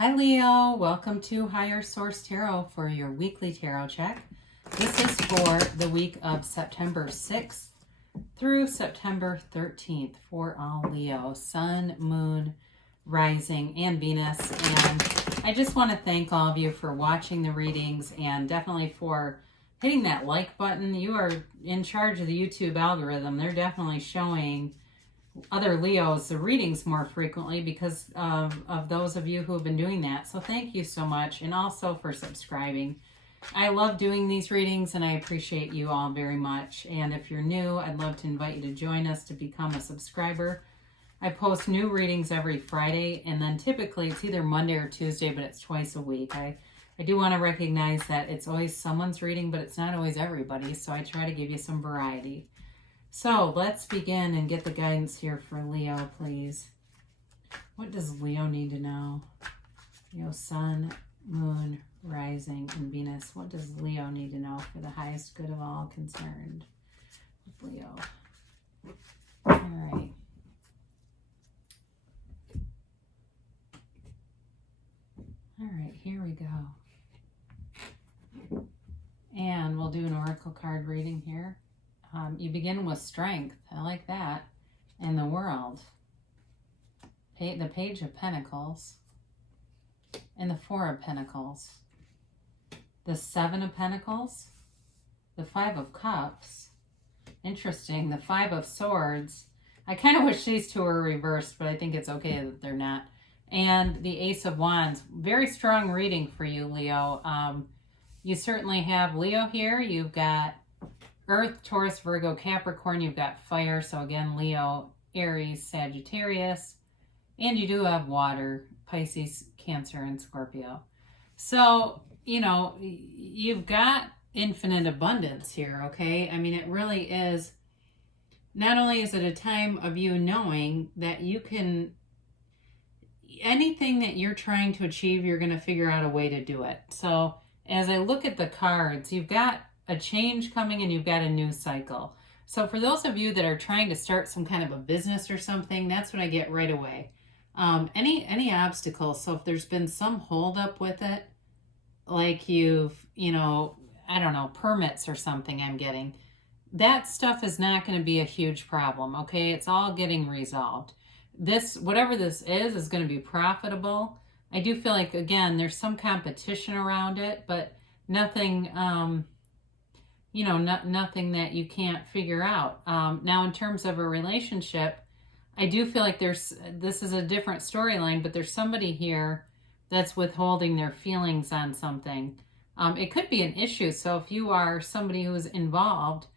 Hi Leo, welcome to Higher Source Tarot for your weekly tarot check. This is for the week of September 6th through September 13th for all Leo, Sun, Moon, Rising, and Venus. And I just want to thank all of you for watching the readings and definitely for hitting that like button. You are in charge of the YouTube algorithm. They're definitely showing other Leos the readings more frequently because of those of you who have been doing that. So thank you so much, and also for subscribing. I love doing these readings and I appreciate you all very much. And if you're new, I'd love to invite you to join us to become a subscriber. I post new readings every Friday, and then typically it's either Monday or Tuesday, but it's twice a week. I do want to recognize that it's always someone's reading, but it's not always everybody, so I try to give you some variety. So let's begin and get the guidance here for Leo, please. What does Leo need to know? Leo, Sun, Moon, Rising, and Venus. What does Leo need to know for the highest good of all concerned with Leo? All right. All right, here we go. And we'll do an oracle card reading here. You begin with Strength. I like that. And the World. The Page of Pentacles. And the Four of Pentacles. The Seven of Pentacles. The Five of Cups. Interesting. The Five of Swords. I kind of wish these two were reversed, but I think it's okay that they're not. And the Ace of Wands. Very strong reading for you, Leo. You certainly have Leo here. You've got Earth, Taurus, Virgo, Capricorn. You've got fire. So again, Leo, Aries, Sagittarius. And you do have water, Pisces, Cancer, and Scorpio. So, you know, you've got infinite abundance here, okay? I mean, it really is. Not only is it a time of you knowing that you can, anything that you're trying to achieve, you're going to figure out a way to do it. So as I look at the cards, you've got a change coming and you've got a new cycle. So for those of you that are trying to start some kind of a business or something, that's what I get right away. Any obstacles. So if there's been some holdup with it, like you've, I don't know, permits or something I'm getting, that stuff is not going to be a huge problem. Okay. It's all getting resolved. Whatever this is going to be profitable. I do feel like, again, there's some competition around it, but nothing, nothing that you can't figure out. Now, in terms of a relationship, I do feel like this is a different storyline, but there's somebody here that's withholding their feelings on something. It could be an issue. So if you are somebody who is involved,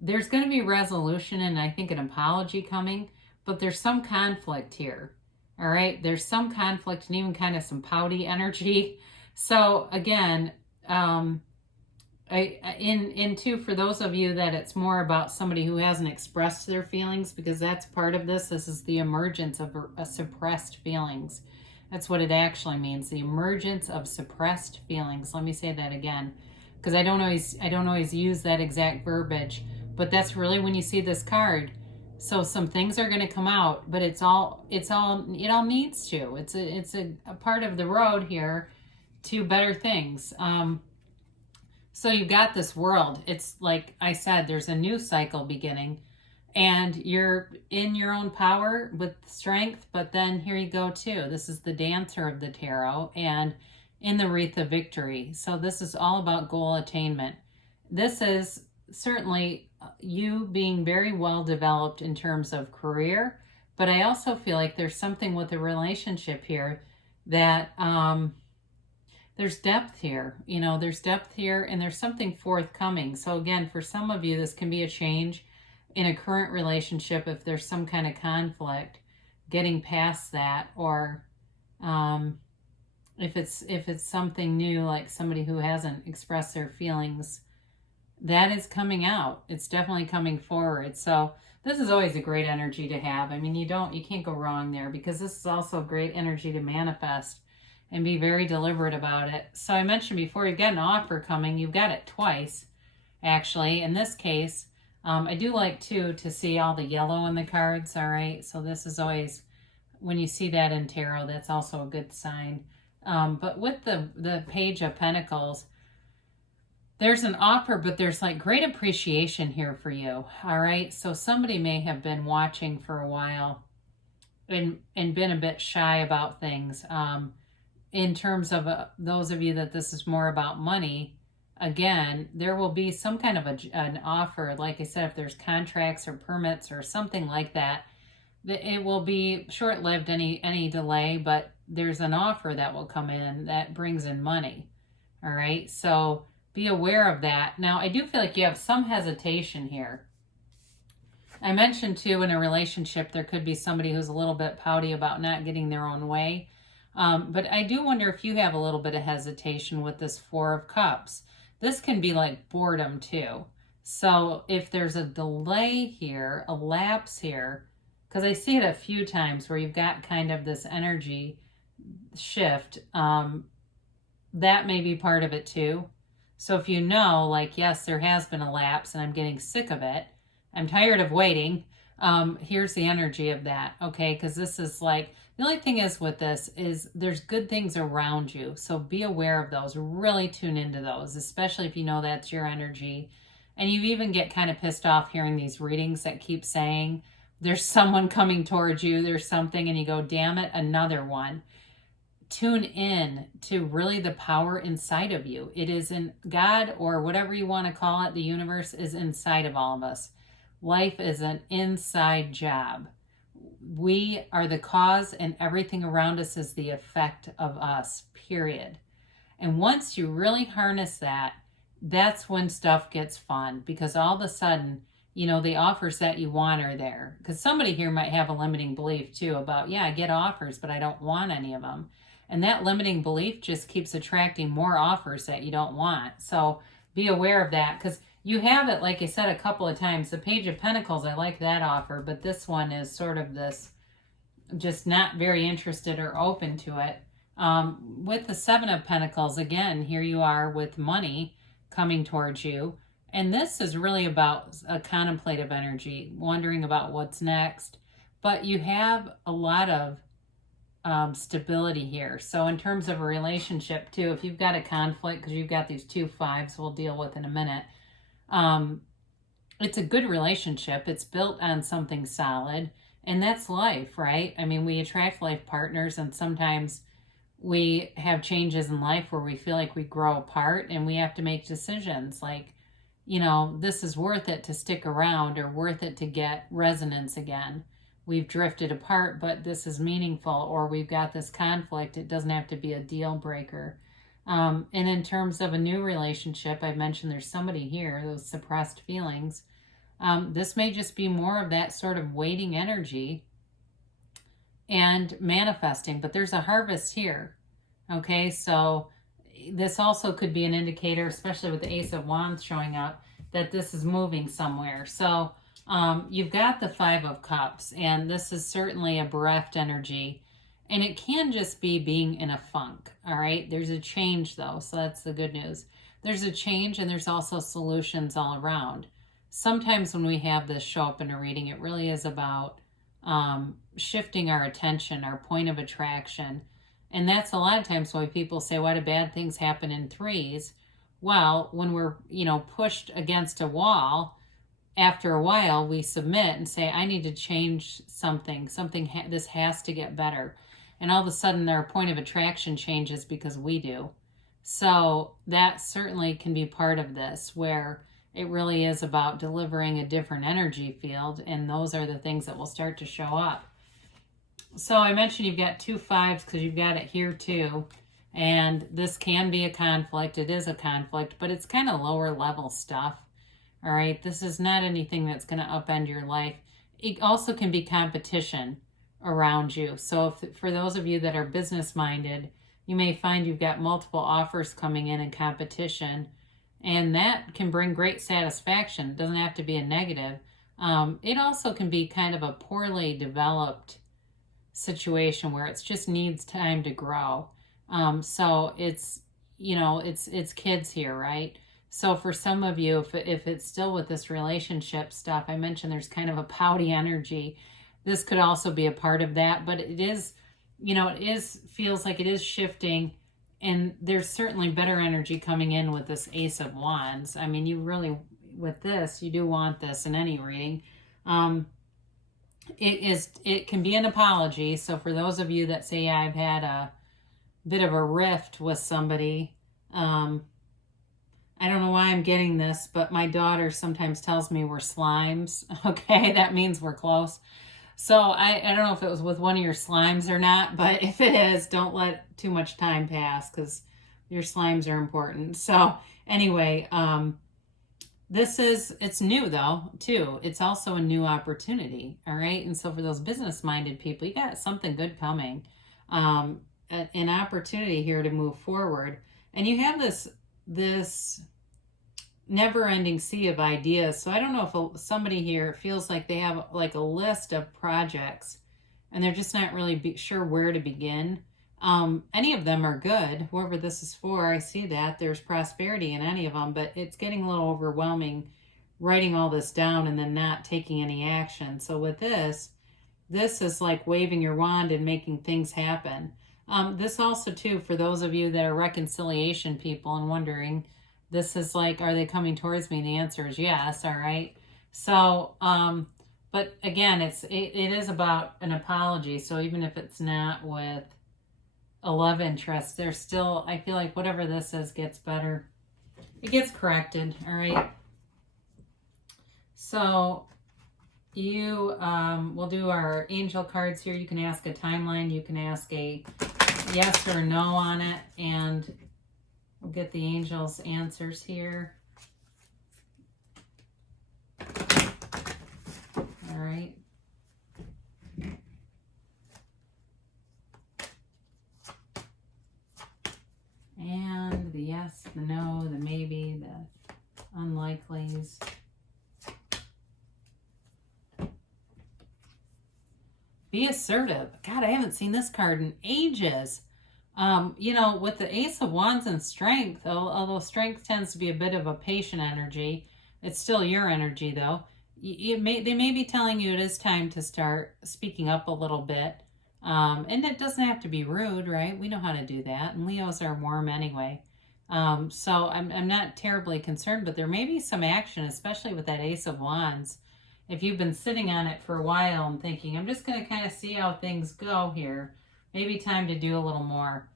there's going to be resolution and I think an apology coming, but there's some conflict here. All right. There's some conflict and even kind of some pouty energy. So again, for those of you that it's more about somebody who hasn't expressed their feelings, because that's part of this. This is the emergence of suppressed feelings. That's what it actually means. The emergence of suppressed feelings. Let me say that again, because I don't always use that exact verbiage, but that's really when you see this card. So some things are going to come out, but it all needs to. It's a part of the road here to better things. So you've got this World. It's like I said, there's a new cycle beginning and you're in your own power with strength, but then here you go too. This is the Dancer of the Tarot and in the Wreath of Victory. So this is all about goal attainment. This is certainly you being very well developed in terms of career, but I also feel like there's something with a relationship here that, there's depth here, there's depth here and there's something forthcoming. So again, for some of you, this can be a change in a current relationship. If there's some kind of conflict, getting past that, or if it's something new, like somebody who hasn't expressed their feelings, that is coming out. It's definitely coming forward. So this is always a great energy to have. I mean, you can't go wrong there, because this is also great energy to manifest and be very deliberate about it. So I mentioned before, you've got an offer coming. You've got it twice, actually. In this case, I do like, too, to see all the yellow in the cards, all right? So this is always, when you see that in tarot, that's also a good sign. But with the Page of Pentacles, there's an offer, but there's like great appreciation here for you. All right. So somebody may have been watching for a while and been a bit shy about things. In terms of those of you that this is more about money, again, there will be some kind of an offer. Like I said, if there's contracts or permits or something like that, it will be short-lived, any delay, but there's an offer that will come in that brings in money. All right. So be aware of that. Now, I do feel like you have some hesitation here. I mentioned too, in a relationship, there could be somebody who's a little bit pouty about not getting their own way. But I do wonder if you have a little bit of hesitation with this Four of Cups. This can be like boredom too. So if there's a delay here, a lapse here, because I see it a few times where you've got kind of this energy shift, that may be part of it too. So if you know, like, yes, there has been a lapse and I'm getting sick of it, I'm tired of waiting, here's the energy of that, okay? Because this is like, the only thing is with this is there's good things around you. So be aware of those. Really tune into those, especially if you know that's your energy. And you even get kind of pissed off hearing these readings that keep saying there's someone coming towards you, there's something, and you go, damn it, another one. Tune in to really the power inside of you. It is in God, or whatever you want to call it. The universe is inside of all of us. Life is an inside job. We are the cause, and everything around us is the effect of us, period. And once you really harness that, that's when stuff gets fun, because all of a sudden, you know, the offers that you want are there. Because somebody here might have a limiting belief too about, yeah, I get offers, but I don't want any of them. And that limiting belief just keeps attracting more offers that you don't want. So be aware of that, because you have it, like I said, a couple of times. The Page of Pentacles, I like that offer, but this one is sort of this, just not very interested or open to it. With the Seven of Pentacles, again, here you are with money coming towards you. And this is really about a contemplative energy, wondering about what's next. But you have a lot of stability here. So in terms of a relationship too, if you've got a conflict, because you've got these 2 5s we'll deal with in a minute, it's a good relationship. It's built on something solid, and that's life, right? I mean, we attract life partners, and sometimes we have changes in life where we feel like we grow apart, and we have to make decisions like, you know, this is worth it to stick around, or worth it to get resonance again. We've drifted apart, but this is meaningful, or we've got this conflict. It doesn't have to be a deal breaker. And in terms of a new relationship, I mentioned there's somebody here, those suppressed feelings. This may just be more of that sort of waiting energy and manifesting, but there's a harvest here. Okay, so this also could be an indicator, especially with the Ace of Wands showing up, that this is moving somewhere. So you've got the Five of Cups, and this is certainly a bereft energy. And it can just be being in a funk, all right? There's a change, though, so that's the good news. There's a change, and there's also solutions all around. Sometimes when we have this show up in a reading, it really is about shifting our attention, our point of attraction. And that's a lot of times why people say, why do bad things happen in threes? Well, when we're, you know, pushed against a wall, after a while, we submit and say, I need to change something. This has to get better. And all of a sudden, our point of attraction changes because we do. So that certainly can be part of this, where it really is about delivering a different energy field. And those are the things that will start to show up. So I mentioned you've got 2 5s because you've got it here too. And this can be a conflict. It is a conflict, but it's kind of lower level stuff. All right, this is not anything that's going to upend your life. It also can be competition around you. So for those of you that are business minded, you may find you've got multiple offers coming in competition, and that can bring great satisfaction. It doesn't have to be a negative. It also can be kind of a poorly developed situation where it just needs time to grow. So it's, you know, it's kids here, right? So for some of you, if it's still with this relationship stuff, I mentioned there's kind of a pouty energy. This could also be a part of that, but it is you know, feels like it is shifting, and there's certainly better energy coming in with this Ace of Wands. I mean, you really, with this, you do want this in any reading. It can be an apology. So for those of you that say, yeah, I've had a bit of a rift with somebody, I don't know why I'm getting this, but my daughter sometimes tells me we're slimes. Okay, that means we're close. So I don't know if it was with one of your slimes or not, but if it is, don't let too much time pass, because your slimes are important. So anyway, it's new though, too. It's also a new opportunity, all right? And so for those business-minded people, you got something good coming, an opportunity here to move forward. And you have this never-ending sea of ideas. So I don't know if somebody here feels like they have like a list of projects and they're just not really sure where to begin. Any of them are good. Whoever this is for, I see that there's prosperity in any of them, but it's getting a little overwhelming writing all this down and then not taking any action. So with this is like waving your wand and making things happen. This also too, for those of you that are reconciliation people and wondering, this is like, are they coming towards me? The answer is yes. All right. So, but again, it is about an apology. So even if it's not with a love interest, there's still, I feel like whatever this is gets better. It gets corrected. All right. So you, we'll do our angel cards here. You can ask a timeline. You can ask a yes or no on it, and we'll get the angels' answers here. All right. And the yes, the no, the maybe, the unlikelies. Be assertive. God, I haven't seen this card in ages. You know, with the Ace of Wands and Strength, although Strength tends to be a bit of a patient energy, it's still your energy, though. They may be telling you it is time to start speaking up a little bit. And it doesn't have to be rude, right? We know how to do that. And Leos are warm anyway. So I'm not terribly concerned, but there may be some action, especially with that Ace of Wands. If you've been sitting on it for a while and thinking, I'm just going to kind of see how things go here, maybe time to do a little more.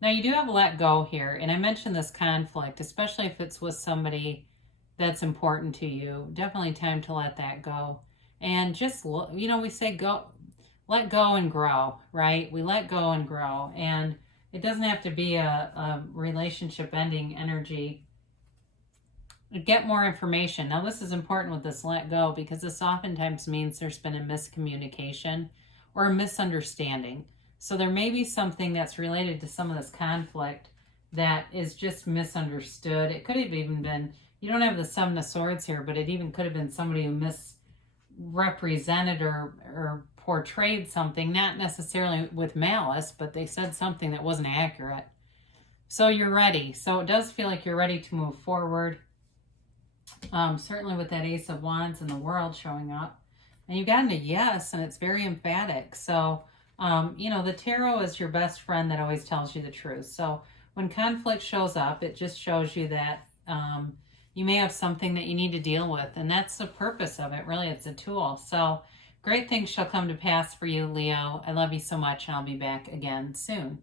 Now, you do have let go here, and I mentioned this conflict, especially if it's with somebody that's important to you. Definitely time to let that go. And just, you know, we say go, let go and grow, right? We let go and grow. And it doesn't have to be a relationship ending energy. Get more information. Now, this is important with this let go, because this oftentimes means there's been a miscommunication or a misunderstanding. So there may be something that's related to some of this conflict that is just misunderstood. It could have even been, you don't have the Seven of Swords here, but it even could have been somebody who misrepresented or portrayed something, not necessarily with malice, but they said something that wasn't accurate. So you're ready. So it does feel like you're ready to move forward. Certainly with that Ace of Wands and the World showing up. And you've gotten a yes, and it's very emphatic. So, you know, the tarot is your best friend that always tells you the truth. So when conflict shows up, it just shows you that you may have something that you need to deal with. And that's the purpose of it. Really, it's a tool. So great things shall come to pass for you, Leo. I love you so much, and I'll be back again soon.